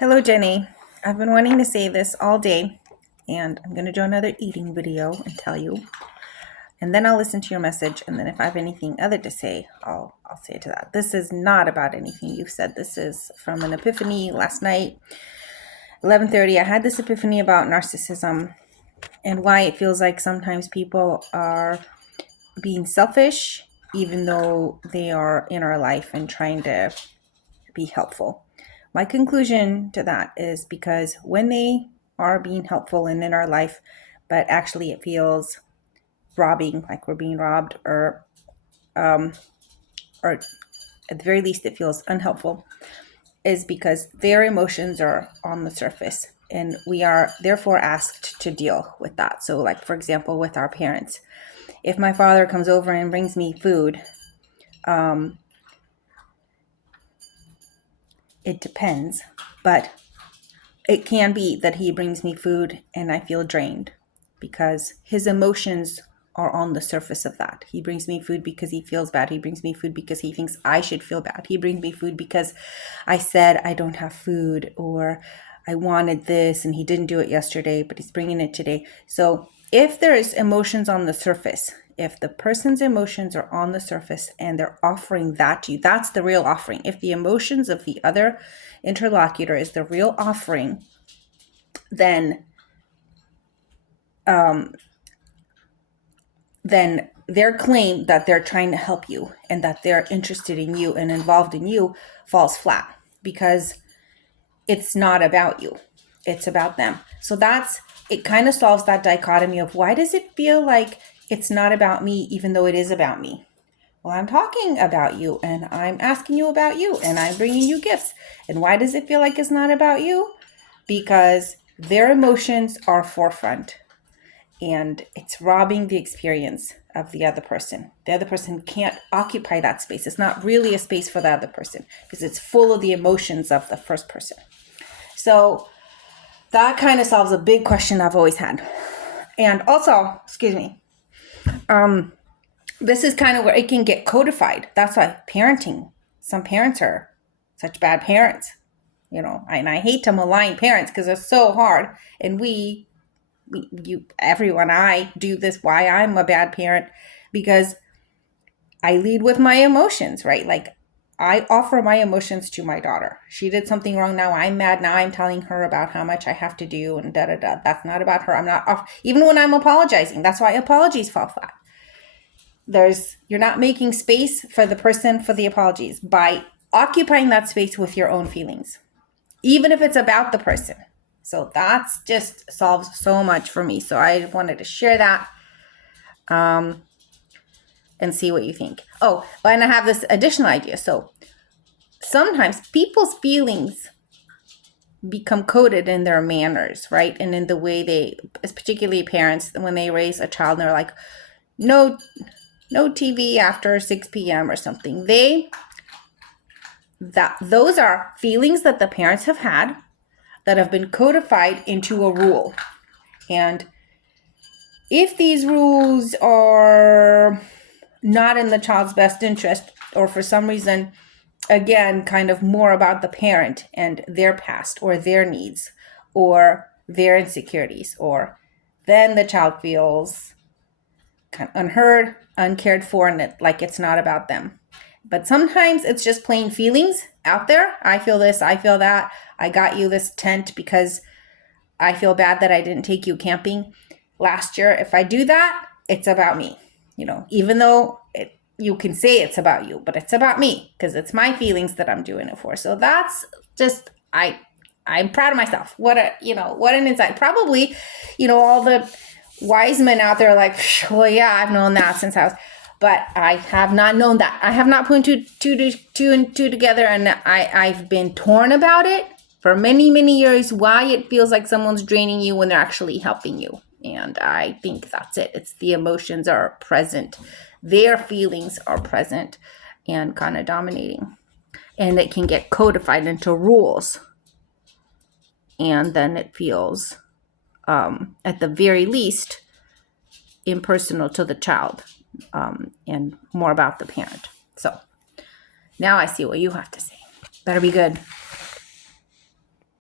Hello, Jenny. I've been wanting to say this all day, and I'm going to do another eating video and tell you. And then I'll listen to your message, and then if I have anything other to say, I'll say it to that. This is not about anything you've said. This is from an epiphany last night, 11:30. I had this epiphany about narcissism and why it feels like sometimes people are being selfish, even though they are in our life and trying to be helpful. My conclusion to that is because when they are being helpful and in our life, but actually it feels robbing, like we're being robbed, or at the very least it feels unhelpful, is because their emotions are on the surface and we are therefore asked to deal with that. So, like for example, with our parents, if my father comes over and brings me food, it depends, but it can be that he brings me food and I feel drained because his emotions are on the surface of that. He brings me food because he feels bad. He brings me food because he thinks I should feel bad. He brings me food because I said I don't have food, or I wanted this and he didn't do it yesterday, but he's bringing it today. So if there is emotions on the surface, if the person's emotions are on the surface and they're offering that to you, that's the real offering. If the emotions of the other interlocutor is the real offering, then their claim that they're trying to help you and that they're interested in you and involved in you falls flat because it's not about you. It's about them. So it kind of solves that dichotomy of why does it feel like it's not about me even though it is about me? Well, I'm talking about you and I'm asking you about you and I'm bringing you gifts. And why does it feel like it's not about you? Because their emotions are forefront and it's robbing the experience of the other person. The other person can't occupy that space. It's not really a space for the other person because it's full of the emotions of the first person. So that kind of solves a big question I've always had. And also, this is kind of where it can get codified. That's why some parents are such bad parents, and I hate to malign parents because they're so hard. And I do this why I'm a bad parent because I lead with my emotions, right? Like I offer my emotions to my daughter. She did something wrong. Now I'm mad. Now I'm telling her about how much I have to do and da da da. That's not about her. I'm not off. Even when I'm apologizing, that's why apologies fall flat. You're not making space for the person for the apologies by occupying that space with your own feelings, even if it's about the person. So that's just solves so much for me. So I wanted to share that and see what you think. Oh, and I have this additional idea. So sometimes people's feelings become coded in their manners, right? And in the way particularly parents, when they raise a child and they're like, no TV after 6 p.m. or something. Those are feelings that the parents have had that have been codified into a rule. And if these rules are not in the child's best interest, or for some reason, again, kind of more about the parent and their past or their needs or their insecurities, then the child feels kind of unheard, uncared for, and like it's not about them. But sometimes it's just plain feelings out there. I feel this, I feel that. I got you this tent because I feel bad that I didn't take you camping last year. If I do that, it's about me. Even though you can say it's about you, but it's about me because it's my feelings that I'm doing it for. So that's just, I'm proud of myself. What an insight. Probably, all the wise men out there are like, well, yeah, I've known that since but I have not known that. I have not put two and two together, and I've been torn about it for many, many years, why it feels like someone's draining you when they're actually helping you. And I think that's it. It's the emotions are present. Their feelings are present and kind of dominating. And it can get codified into rules. And then it feels, at the very least, impersonal to the child, and more about the parent. So now I see what you have to say. Better be good.